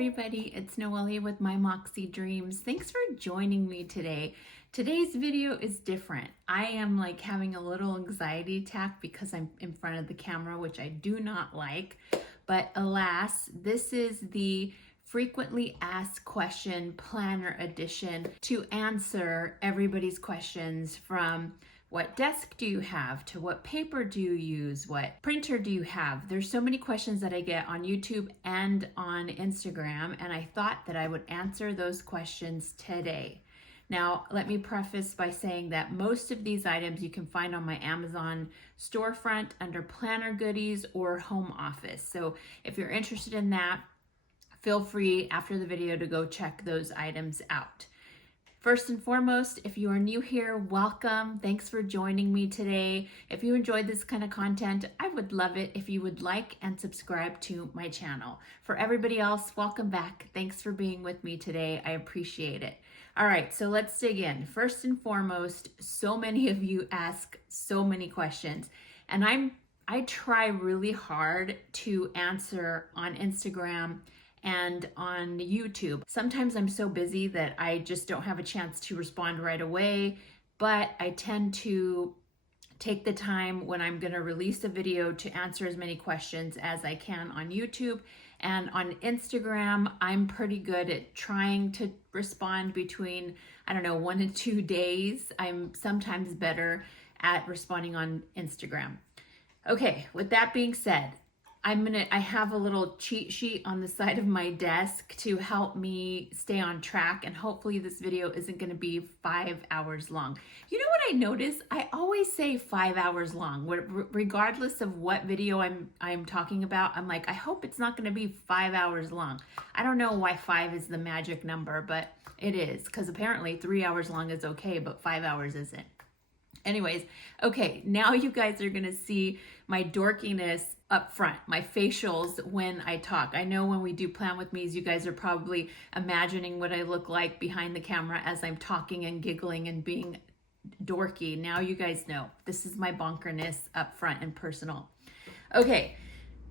everybody, it's Noelia with My Moxie Dreams. Thanks for joining me today. Today's video is different. I am like having a little anxiety attack because I'm in front of the camera, which I do not like. But alas, this is the frequently asked question planner edition to answer everybody's questions, from what desk do you have to what paper do you use, what printer do you have. There's so many questions that I get on YouTube and on Instagram, and I thought that I would answer those questions today. Now, let me preface by saying that most of these items you can find on my Amazon storefront under planner goodies or home office. So if you're interested in that, feel free after the video to go check those items out. First and foremost, if you are new here, welcome. Thanks for joining me today. If you enjoyed this kind of content, I would love it if you would like and subscribe to my channel. For everybody else, welcome back. Thanks for being with me today. I appreciate it. All right, so let's dig in. First and foremost, so many of you ask so many questions, and I try really hard to answer on Instagram and on YouTube. Sometimes I'm so busy that I just don't have a chance to respond right away, but I tend to take the time when I'm gonna release a video to answer as many questions as I can on YouTube. And on Instagram, I'm pretty good at trying to respond between, 1 to 2 days. I'm sometimes better at responding on Instagram. Okay, with that being said, I have a little cheat sheet on the side of my desk to help me stay on track, and hopefully this video isn't going to be 5 hours long. You know what I notice? I always say 5 hours long, regardless of what video I'm talking about. I'm like, I hope it's not going to be 5 hours long. I don't know why 5 is the magic number, but it is, because apparently 3 hours long is okay, but 5 hours isn't. Anyways, okay, now you guys are gonna see my dorkiness up front, my facials when I talk. I know when we do Plan With Me's, you guys are probably imagining what I look like behind the camera as I'm talking and giggling and being dorky. Now you guys know, this is my bonkerness up front and personal. Okay.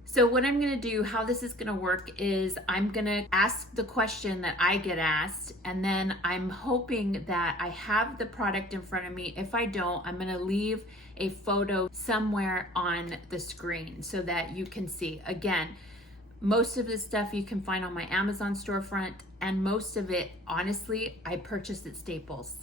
So what I'm gonna do, how this is gonna work is I'm gonna ask the question that I get asked, and then I'm hoping that I have the product in front of me. If I don't, I'm gonna leave a photo somewhere on the screen so that you can see. Again, most of this stuff you can find on my Amazon storefront, and most of it, honestly, I purchased at Staples.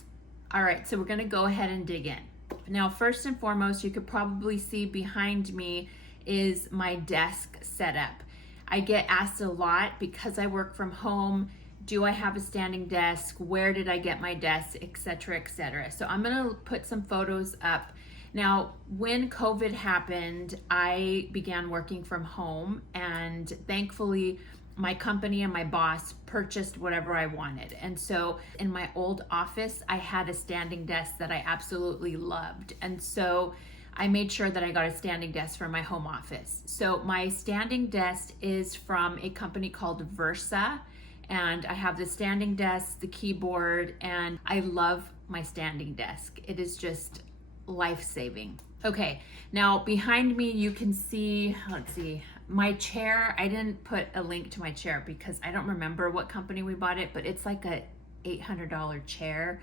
All right, so we're gonna go ahead and dig in. Now, first and foremost, you could probably see behind me is my desk setup. I get asked a lot because I work from home, do I have a standing desk? Where did I get my desk? Etc., etc. So I'm gonna put some photos up. Now, when COVID happened, I began working from home, and thankfully my company and my boss purchased whatever I wanted. And so in my old office, I had a standing desk that I absolutely loved. And so I made sure that I got a standing desk for my home office. So my standing desk is from a company called Versa, and I have the standing desk, the keyboard, and I love my standing desk. It is just life-saving. Okay, now behind me you can see, let's see, my chair. I didn't put a link to my chair because I don't remember what company we bought it, but it's like a $800 chair.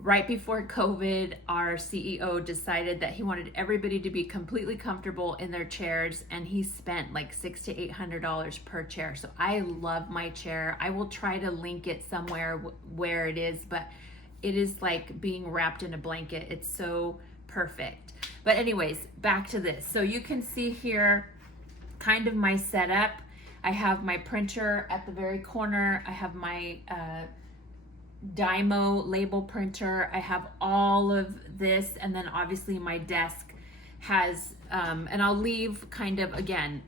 Right before COVID, our CEO decided that he wanted everybody to be completely comfortable in their chairs, and he spent like $600 to $800 per chair. So I love my chair. I will try to link it somewhere where it is, but it is like being wrapped in a blanket. It's so perfect. But anyways, back to this. So you can see here kind of my setup. I have my printer at the very corner. I have my DYMO label printer. I have all of this, and then obviously my desk has and I'll leave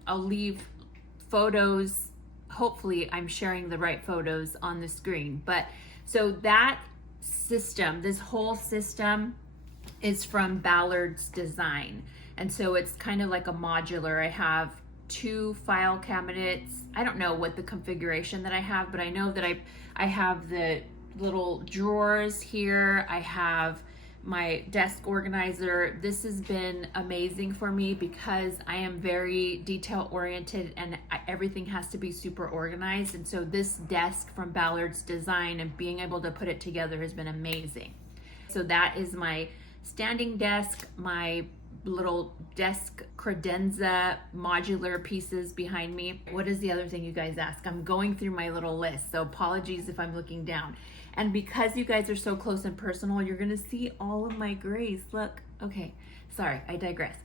I'll leave photos. Hopefully I'm sharing the right photos on the screen. But so that system, this whole system, is from Ballards Design, and so it's kind of like a modular. I have 2 file cabinets. I don't know what the configuration that I have, but I know that I have the little drawers here. I have my desk organizer. This has been amazing for me because I am very detail oriented and everything has to be super organized. And so this desk from Ballards Design and being able to put it together has been amazing. So that is my standing desk, my little desk credenza modular pieces behind me. What is the other thing you guys ask? I'm going through my little list, so apologies if I'm looking down. And because you guys are so close and personal, you're gonna see all of my grays. Look, okay, sorry, I digress.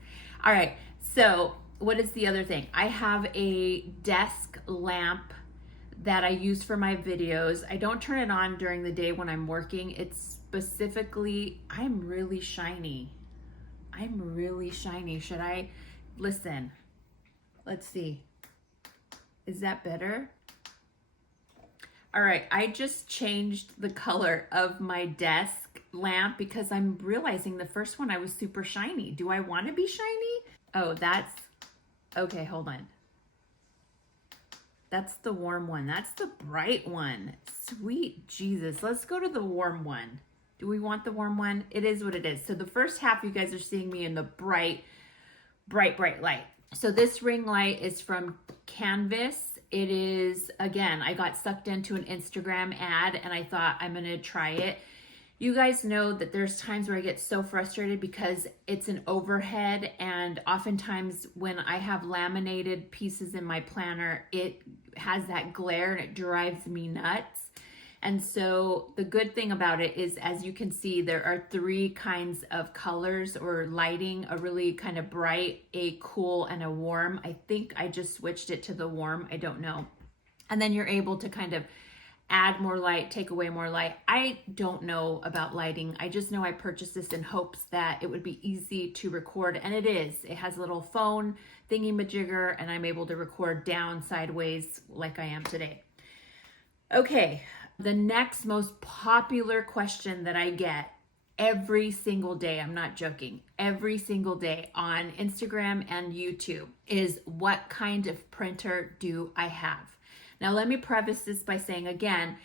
All right, so what is the other thing? I have a desk lamp that I use for my videos. I don't turn it on during the day when I'm working. It's specifically, I'm really shiny. Should I listen? Let's see. Is that better? All right, I just changed the color of my desk lamp because I'm realizing the first one I was super shiny. Do I want to be shiny? Oh, that's okay. Hold on. That's the warm one. That's the bright one. Sweet Jesus. Let's go to the warm one. Do we want the warm one? It is what it is. So the first half, you guys are seeing me in the bright light. So this ring light is from Canvas. It is, again, I got sucked into an Instagram ad and I thought I'm gonna try it. You guys know that there's times where I get so frustrated because it's an overhead, and oftentimes when I have laminated pieces in my planner, it has that glare and it drives me nuts. And so the good thing about it is, as you can see, there are 3 kinds of colors or lighting: a really kind of bright, a cool, and a warm. I think I just switched it to the warm, I don't know. And then you're able to kind of add more light, take away more light. I don't know about lighting. I just know I purchased this in hopes that it would be easy to record, and it is. It has a little phone thingy-majigger, and I'm able to record down, sideways, like I am today. Okay. The next most popular question that I get every single day, I'm not joking, every single day on Instagram and YouTube is, what kind of printer do I have? Now, let me preface this by saying, again,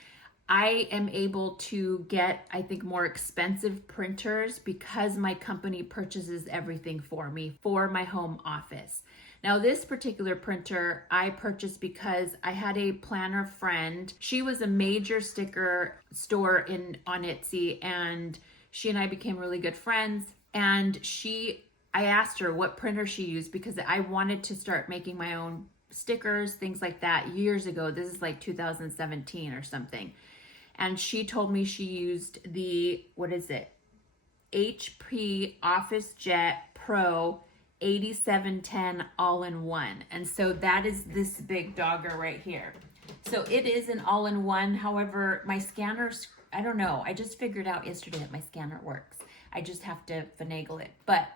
I am able to get, I think, more expensive printers because my company purchases everything for me for my home office. Now, this particular printer I purchased because I had a planner friend. She was a major sticker store on Etsy, and she and I became really good friends. And I asked her what printer she used because I wanted to start making my own stickers, things like that, years ago. This is like 2017 or something. And she told me she used the, what is it? HP OfficeJet Pro 8710 all-in-one. And so that is this big dogger right here. So it is an all-in-one. However, my scanners, I don't know. I just figured out yesterday that my scanner works. I just have to finagle it. But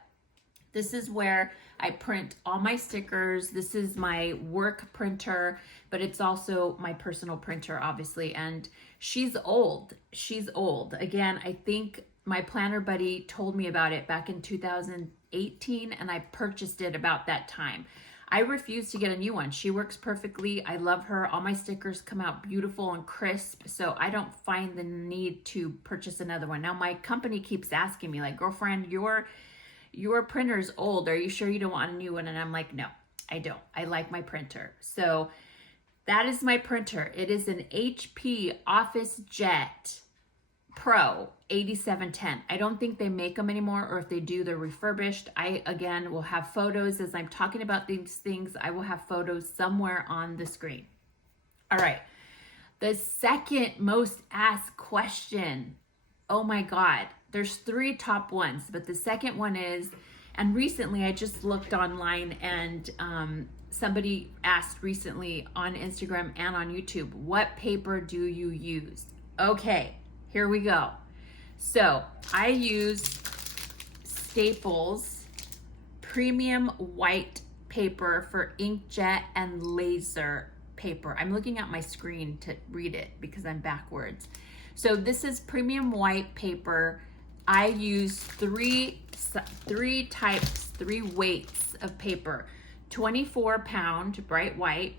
this is where I print all my stickers. This is my work printer, but it's also my personal printer, obviously. And she's old. She's old. Again, I think my planner buddy told me about it back in 2018, and I purchased it about that time. I refuse to get a new one. She works perfectly. I love her. All my stickers come out beautiful and crisp, so I don't find the need to purchase another one. Now, my company keeps asking me, like, girlfriend, your printer's old. Are you sure you don't want a new one? And I'm like, no, I don't. I like my printer. So that is my printer. It is an HP OfficeJet Pro 8710. I don't think they make them anymore, or if they do, they're refurbished. I, again, will have photos as I'm talking about these things. I will have photos somewhere on the screen. All right. The second most asked question. Oh my God. There's 3 top ones, but the second one is, and recently I just looked online, and somebody asked recently on Instagram and on YouTube, what paper do you use? Okay. Here we go. So I use Staples premium white paper for inkjet and laser paper. I'm looking at my screen to read it because I'm backwards. So this is premium white paper. I use three weights of paper: 24-pound bright white,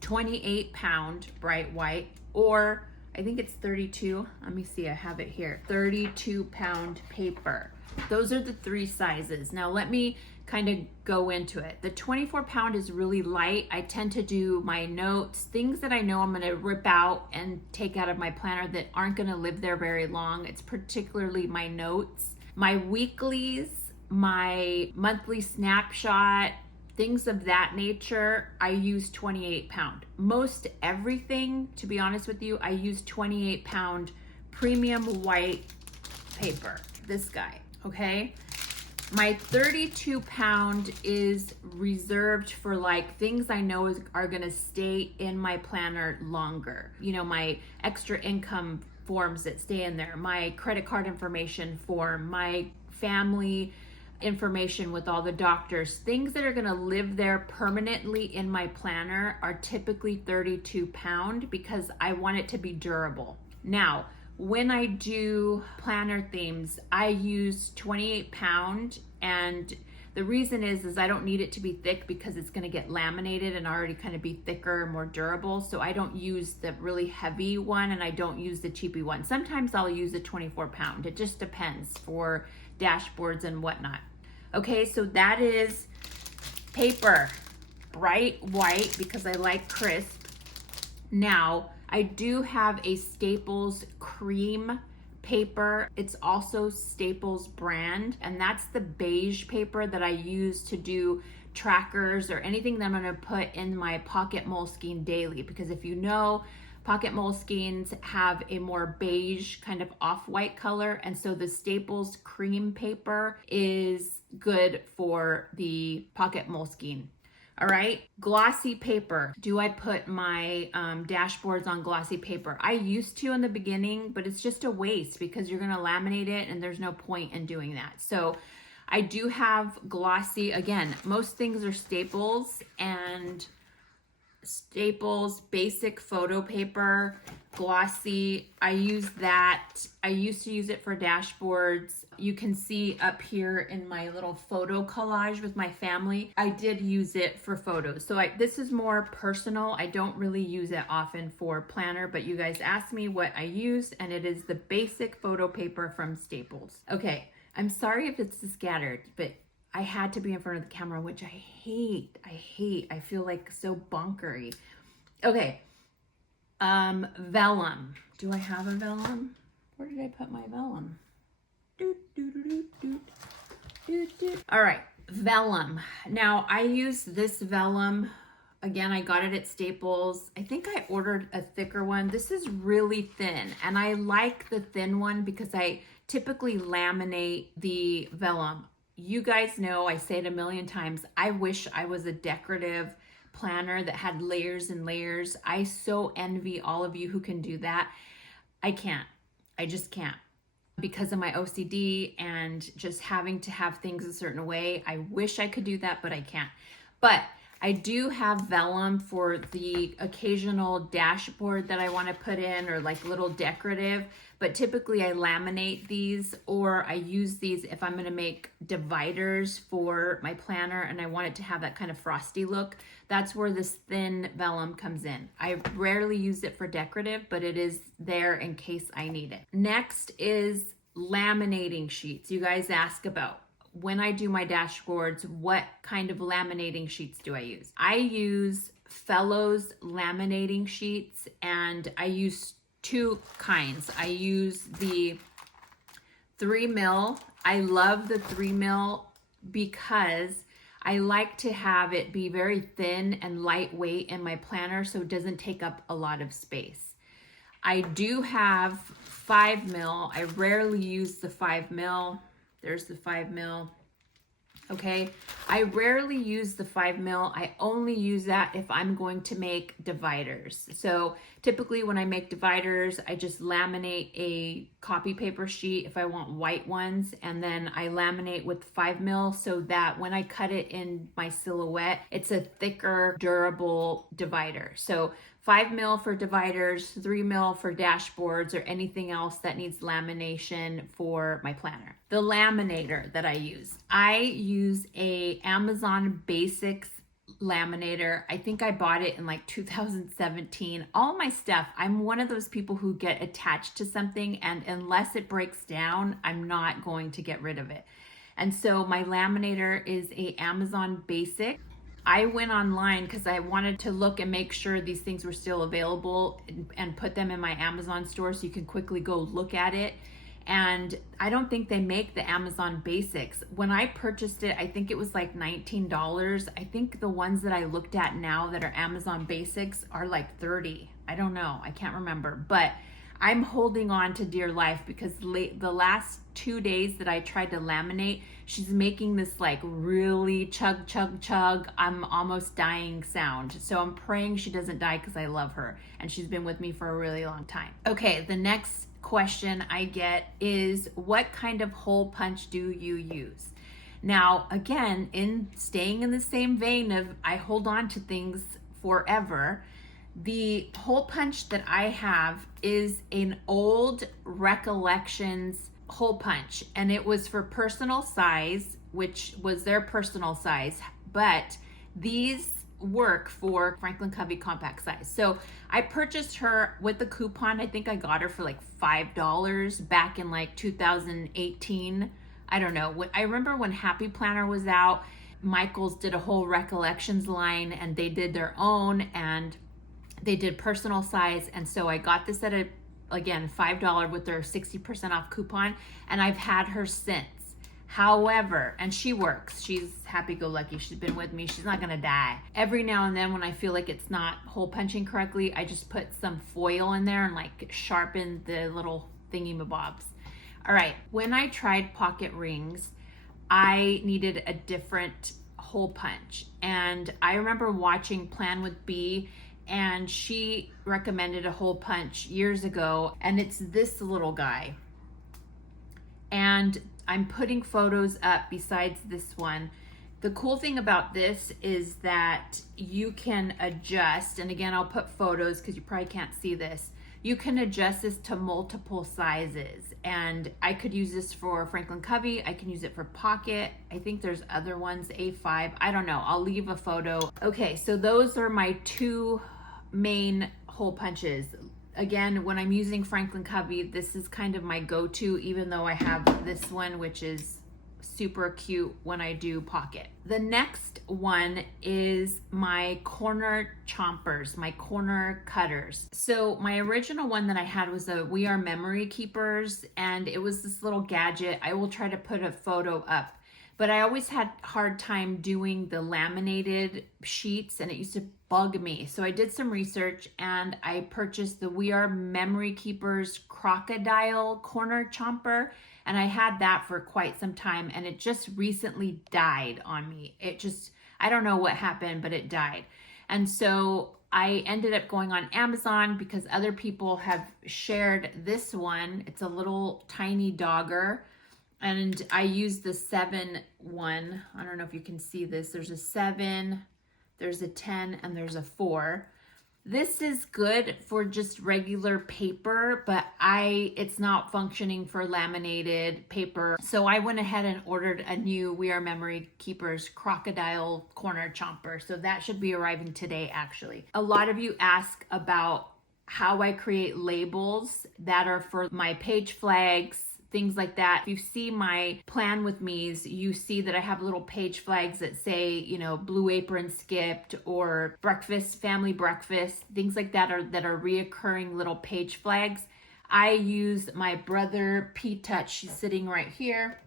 28-pound bright white, or I think it's 32. Let me see, I have it here. 32-pound paper. Those are the 3 sizes. Now let me kind of go into it. The 24-pound is really light. I tend to do my notes, things that I know I'm gonna rip out and take out of my planner that aren't gonna live there very long. It's particularly my notes. My weeklies, my monthly snapshot, things of that nature, I use 28-pound. Most everything, to be honest with you, I use 28-pound premium white paper. This guy, okay? My 32-pound is reserved for like things I know are gonna stay in my planner longer. You know, my extra income forms that stay in there, my credit card information form, my family information with all the doctors, things that are going to live there permanently in my planner are typically 32-pound because I want it to be durable. Now, when I do planner themes, I use 28-pound, and the reason is I don't need it to be thick because it's going to get laminated and already kind of be thicker, more durable. So I don't use the really heavy one, and I don't use the cheapy one. Sometimes I'll use a 24-pound. It just depends for dashboards and whatnot. Okay, so that is paper, bright white because I like crisp. Now, I do have a Staples cream paper. It's also Staples brand, and that's the beige paper that I use to do trackers or anything that I'm gonna put in my pocket Moleskine daily, because if you know, pocket Moleskines have a more beige kind of off-white color, and so the Staples cream paper is good for the pocket Moleskine. All right, glossy paper. Do I put my dashboards on glossy paper? I used to in the beginning, but it's just a waste because you're gonna laminate it and there's no point in doing that. So I do have glossy. Again, most things are Staples, and Staples basic photo paper, glossy. I use that. I used to use it for dashboards. You can see up here in my little photo collage with my family, I did use it for photos. So this is more personal. I don't really use it often for planner, but you guys asked me what I use, and it is the basic photo paper from Staples. Okay, I'm sorry if it's scattered, but I had to be in front of the camera, which I hate. I feel like so bonkery. Okay, vellum. Do I have a vellum? Where did I put my vellum? All right, vellum. Now I use this vellum. Again, I got it at Staples. I think I ordered a thicker one. This is really thin, and I like the thin one because I typically laminate the vellum. You guys know, I say it a million times, I wish I was a decorative planner that had layers and layers. I so envy all of you who can do that. I can't. I just can't. Because of my OCD and just having to have things a certain way. I wish I could do that, but I can't. But I do have vellum for the occasional dashboard that I want to put in, or like little decorative, but typically I laminate these, or I use these if I'm going to make dividers for my planner and I want it to have that kind of frosty look. That's where this thin vellum comes in. I rarely use it for decorative, but it is there in case I need it. Next is laminating sheets. You guys ask about when I do my dashboards, what kind of laminating sheets do I use? I use Fellows laminating sheets, and I use 2 kinds. I use the 3mm. I love the 3mm because I like to have it be very thin and lightweight in my planner so it doesn't take up a lot of space. I do have 5mm. I rarely use the 5mm. There's the 5mm. Okay, I rarely use the 5mm. I only use that if I'm going to make dividers. So typically when I make dividers, I just laminate a copy paper sheet if I want white ones, and then I laminate with 5mm so that when I cut it in my silhouette, it's a thicker, durable divider. So 5mm for dividers, 3mm for dashboards, or anything else that needs lamination for my planner. The laminator that I use a Amazon Basics laminator. I think I bought it in like 2017. All my stuff, I'm one of those people who get attached to something, and unless it breaks down, I'm not going to get rid of it. And so my laminator is a Amazon Basic. I went online because I wanted to look and make sure these things were still available and put them in my Amazon store so you can quickly go look at it. And I don't think they make the Amazon Basics. When I purchased it, I think it was like $19. I think the ones that I looked at now that are Amazon Basics are like $30. I don't know, I can't remember, but I'm holding on to dear life because the last 2 days that I tried to laminate, she's making this like really chug, chug, chug, I'm almost dying sound. So I'm praying she doesn't die because I love her and she's been with me for a really long time. Okay, the next question I get is, what kind of hole punch do you use? Now, again, in staying in the same vein of I hold on to things forever, the hole punch that I have is an old Recollections hole punch, and it was for personal size, which was their personal size, but these work for Franklin Covey compact size. So I purchased her with the coupon. I think I got her for like $5 back in like 2018. I don't know. I remember when Happy Planner was out, Michaels did a whole Recollections line and they did their own and they did personal size. And so I got this at again, $5 with their 60% off coupon, and I've had her since. However, and she works, she's happy-go-lucky, she's been with me, she's not gonna die. Every now and then when I feel like it's not hole punching correctly, I just put some foil in there and like sharpen the little thingy-mabobs. All right, when I tried pocket rings, I needed a different hole punch. And I remember watching Plan with B, and she recommended a hole punch years ago, and it's this little guy. And I'm putting photos up besides this one. The cool thing about this is that you can adjust, and again, I'll put photos because you probably can't see this. You can adjust this to multiple sizes, and I could use this for Franklin Covey. I can use it for pocket. I think there's other ones, A5. I don't know. I'll leave a photo. Okay, so those are my two main hole punches. Again, when I'm using Franklin Covey, this is kind of my go-to, even though I have this one, which is super cute when I do pocket. The next one is my corner chompers, my corner cutters. So my original one that I had was a We Are Memory Keepers, and it was this little gadget. I will try to put a photo up. But I always had a hard time doing the laminated sheets, and it used to bug me. So I did some research and I purchased the We Are Memory Keepers Crocodile Corner Chomper, and I had that for quite some time, and it just recently died on me. It just, I don't know what happened, but it died. And so I ended up going on Amazon because other people have shared this one. It's a little tiny dogger. And I use the 7 one. I don't know if you can see this. There's a 7, there's a 10, and there's a 4. This is good for just regular paper, but it's not functioning for laminated paper. So I went ahead and ordered a new We Are Memory Keepers Crocodile Corner Chomper. So that should be arriving today, actually. A lot of you ask about how I create labels that are for my page flags, things like that. If you see my Plan with me's, you see that I have little page flags that say, you know, Blue Apron skipped or breakfast, family breakfast, things like that are reoccurring little page flags. I use my brother P-Touch. She's sitting right here.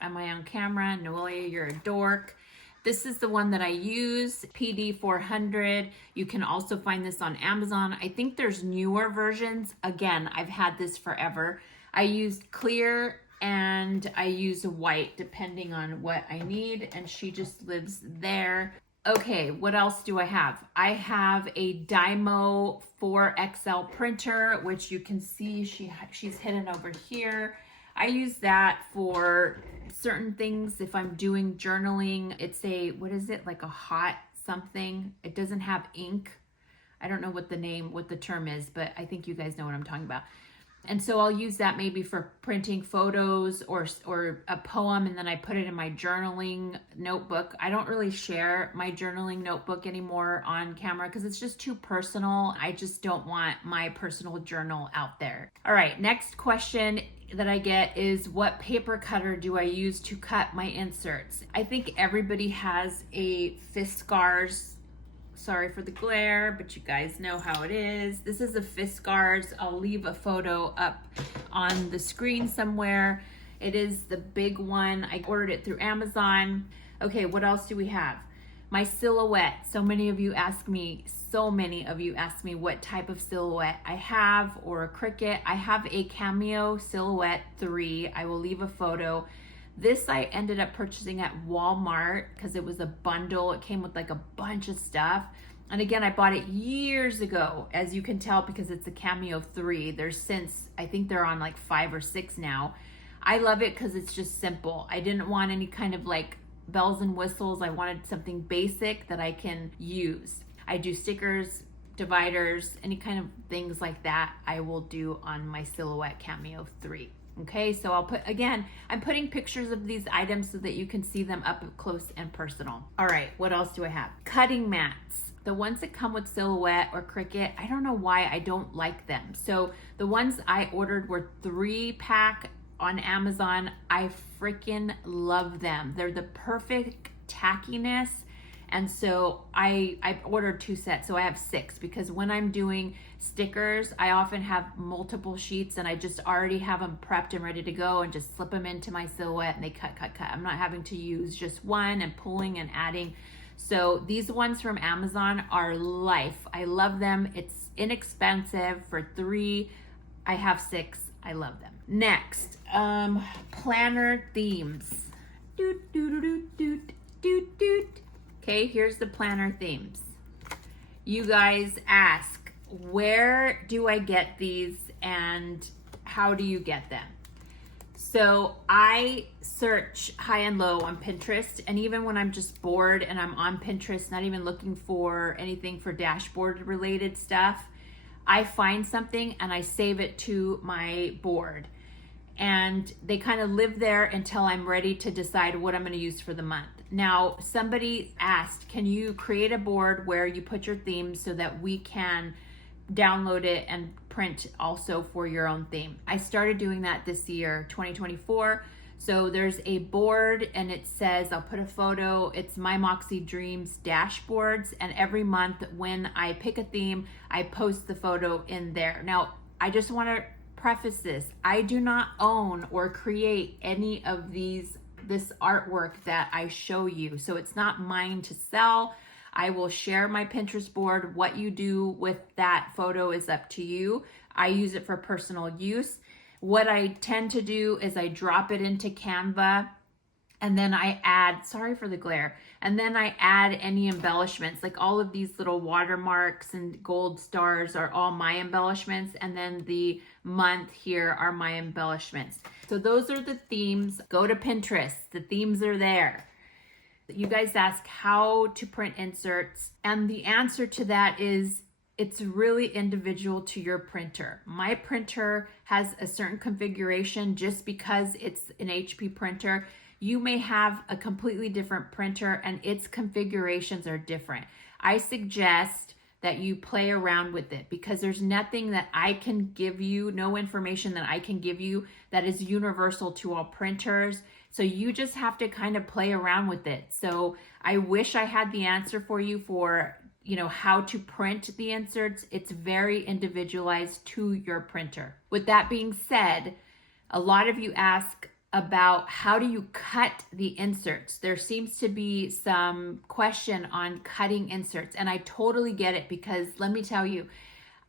Am I on camera? Noelia, you're a dork. This is the one that I use, PD 400. You can also find this on Amazon. I think there's newer versions. Again, I've had this forever. I use clear and I use white depending on what I need, and she just lives there. Okay, what else do I have? I have a DYMO 4XL printer, which you can see she's hidden over here. I use that for certain things. If I'm doing journaling, it's a, what is it, like a hot something. It doesn't have ink. I don't know what the term is, but I think you guys know what I'm talking about. And so I'll use that maybe for printing photos or a poem, and then I put it in my journaling notebook. I don't really share my journaling notebook anymore on camera because it's just too personal. I just don't want my personal journal out there. All right, next question that I get is, what paper cutter do I use to cut my inserts? I think everybody has a FISKARS. Sorry for the glare, but you guys know how it is. This is a FISKARS. I'll leave a photo up on the screen somewhere. It is the big one. I ordered it through Amazon. Okay, what else do we have? My Silhouette. So many of you ask me what type of silhouette I have, or a Cricut. I have a CAMEO Silhouette 3. I will leave a photo. This I ended up purchasing at Walmart because it was a bundle. It came with like a bunch of stuff. And again, I bought it years ago, as you can tell, because it's a CAMEO 3. There's since, I think they're on like 5 or 6 now. I love it because it's just simple. I didn't want any kind of like bells and whistles. I wanted something basic that I can use. I do stickers, dividers, any kind of things like that I will do on my Silhouette CAMEO 3. Okay, so I'll put, again, I'm putting pictures of these items so that you can see them up close and personal. All right, what else do I have? Cutting mats. The ones that come with Silhouette or Cricut, I don't know why I don't like them. So the ones I ordered were 3-pack on Amazon. I freaking love them. They're the perfect tackiness. And so I ordered 2 sets, so I have 6, because when I'm doing stickers, I often have multiple sheets and I just already have them prepped and ready to go and just slip them into my Silhouette and they cut. I'm not having to use just one and pulling and adding. So these ones from Amazon are life. I love them. It's inexpensive for 3. I have 6. I love them. Next, planner themes. Doot, doot, doot, doot, doot, doot. Okay, here's the planner themes. You guys ask, where do I get these and how do you get them? So I search high and low on Pinterest, and even when I'm just bored and I'm on Pinterest, not even looking for anything for dashboard related stuff, I find something and I save it to my board. And they kind of live there until I'm ready to decide what I'm going to use for the month. Now, somebody asked, can you create a board where you put your themes so that we can download it and print also for your own theme? I started doing that this year, 2024. So there's a board and it says, I'll put a photo, it's My Moxie Dreams dashboards. And every month when I pick a theme, I post the photo in there. Now, I just want to preface this. I do not own or create any of this artwork that I show you. So it's not mine to sell. I will share my Pinterest board. What you do with that photo is up to you. I use it for personal use. What I tend to do is I drop it into Canva, and then I add, sorry for the glare, and then I add any embellishments, like all of these little watermarks and gold stars are all my embellishments, and then the month here are my embellishments. So those are the themes. Go to Pinterest, the themes are there. You guys ask how to print inserts, and the answer to that is it's really individual to your printer. My printer has a certain configuration just because it's an HP printer. You may have a completely different printer and its configurations are different. I suggest that you play around with it because there's nothing that I can give you, no information that I can give you that is universal to all printers. So you just have to kind of play around with it. So I wish I had the answer for you for, how to print the inserts. It's very individualized to your printer. With that being said, a lot of you ask about how do you cut the inserts. There seems to be some question on cutting inserts, and I totally get it because let me tell you,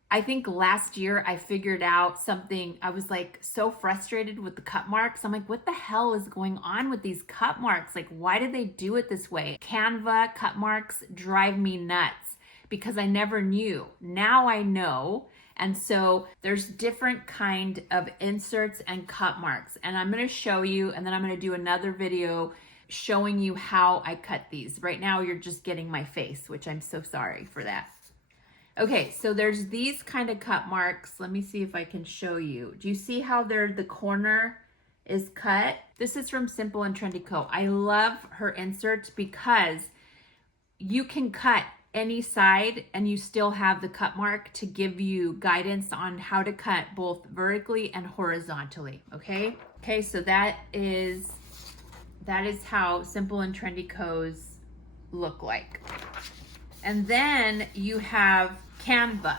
I think last year I figured out something. I was like so frustrated with the cut marks. I'm like, what the hell is going on with these cut marks? Like, why did they do it this way? Canva cut marks drive me nuts because I never knew. Now I know. And so there's different kind of inserts and cut marks. And I'm going to show you, and then I'm going to do another video showing you how I cut these. Right now you're just getting my face, which I'm so sorry for that. Okay, so there's these kind of cut marks. Let me see if I can show you. Do you see how the corner is cut? This is from Simple and Trendy Co. I love her inserts because you can cut any side and you still have the cut mark to give you guidance on how to cut both vertically and horizontally, okay? Okay, so that is how Simple and Trendy Co's look like. And then you have Canva.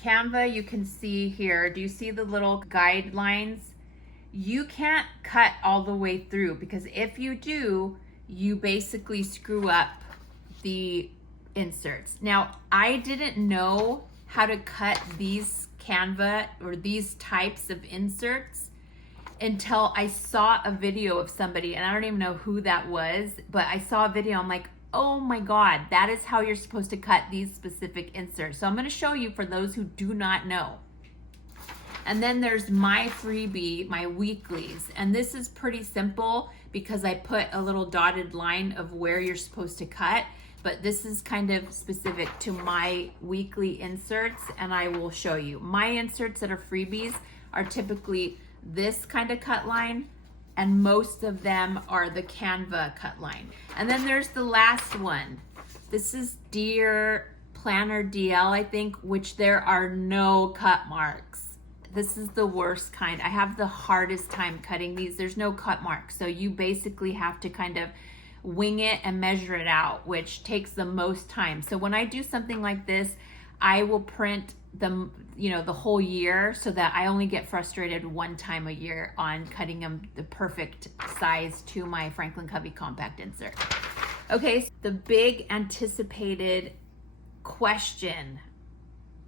Canva, you can see here, do you see the little guidelines? You can't cut all the way through because if you do, you basically screw up the inserts. Now, I didn't know how to cut these Canva or these types of inserts until I saw a video of somebody, and I don't even know who that was, but I saw a video. I'm like, oh my God, that is how you're supposed to cut these specific inserts. So I'm going to show you for those who do not know. And then there's my freebie, my weeklies. And this is pretty simple because I put a little dotted line of where you're supposed to cut. But this is kind of specific to my weekly inserts, and I will show you. My inserts that are freebies are typically this kind of cut line, and most of them are the Canva cut line. And then there's the last one. This is Dear Planner DL, I think, which there are no cut marks. This is the worst kind. I have the hardest time cutting these. There's no cut marks. So you basically have to kind of wing it and measure it out, which takes the most time. So when I do something like this, I will print them, the whole year so that I only get frustrated one time a year on cutting them the perfect size to my Franklin Covey compact insert. Okay, so the big anticipated question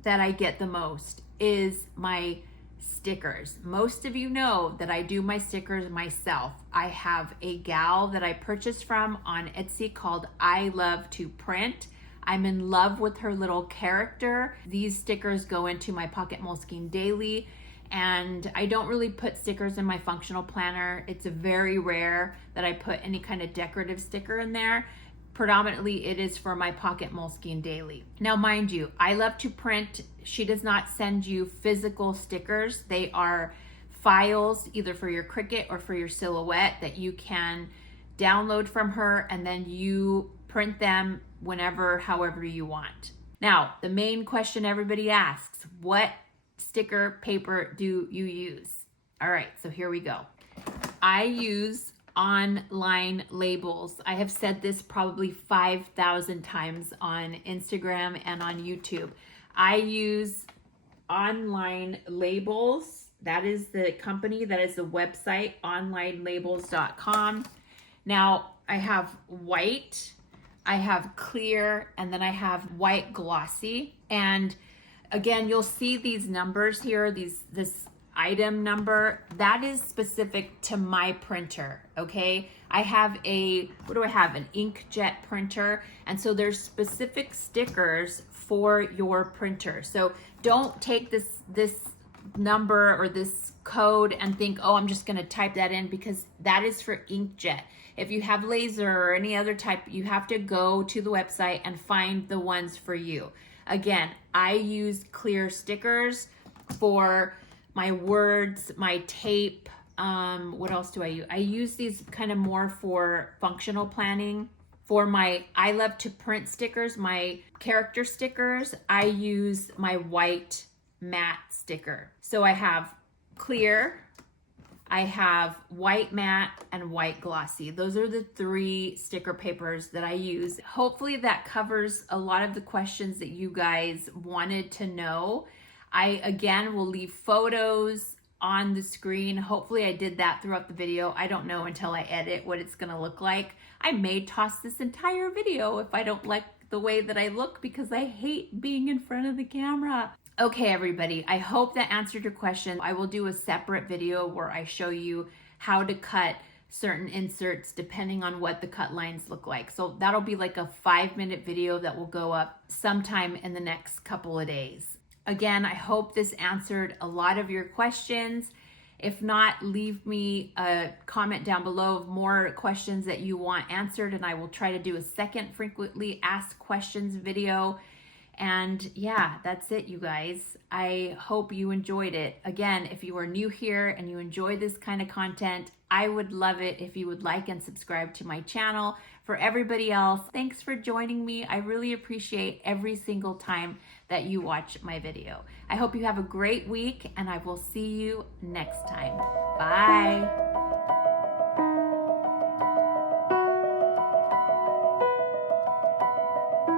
that I get the most is my stickers. Most of you know that I do my stickers myself. I have a gal that I purchased from on Etsy called I Love to Print. I'm in love with her little character. These stickers go into my Pocket Moleskine Daily, and I don't really put stickers in my functional planner. It's very rare that I put any kind of decorative sticker in there. Predominantly it is for my Pocket Moleskine Daily. Now mind you, I Love to Print, she does not send you physical stickers. They are files either for your Cricut or for your Silhouette that you can download from her, and then you print them whenever, however you want. Now, the main question everybody asks, what sticker paper do you use? All right, so here we go. I use online labels. I have said this probably 5,000 times on Instagram and on YouTube. I use online labels. That is the company, that is the website, onlinelabels.com. Now, I have white, I have clear, and then I have white glossy. And again, you'll see these numbers here, this item number, that is specific to my printer, okay? I have an inkjet printer, and so there's specific stickers for your printer. So don't take this number or this code and think, oh, I'm just gonna type that in, because that is for inkjet. If you have laser or any other type, you have to go to the website and find the ones for you. Again, I use clear stickers for my words, my tape. What else do I use? I use these kind of more for functional planning. For my I Love to Print stickers, my character stickers, I use my white matte sticker. So I have clear, I have white matte, and white glossy. Those are the 3 sticker papers that I use. Hopefully that covers a lot of the questions that you guys wanted to know. I, again, will leave photos on the screen. Hopefully I did that throughout the video. I don't know until I edit what it's gonna look like. I may toss this entire video if I don't like the way that I look, because I hate being in front of the camera. Okay, everybody, I hope that answered your question. I will do a separate video where I show you how to cut certain inserts depending on what the cut lines look like. So that'll be like a 5-minute video that will go up sometime in the next couple of days. Again, I hope this answered a lot of your questions. If not, leave me a comment down below of more questions that you want answered, and I will try to do a second frequently asked questions video. And yeah, that's it, you guys. I hope you enjoyed it. Again, if you are new here and you enjoy this kind of content, I would love it if you would like and subscribe to my channel. For everybody else, thanks for joining me. I really appreciate every single time that you watch my video. I hope you have a great week, and I will see you next time. Bye.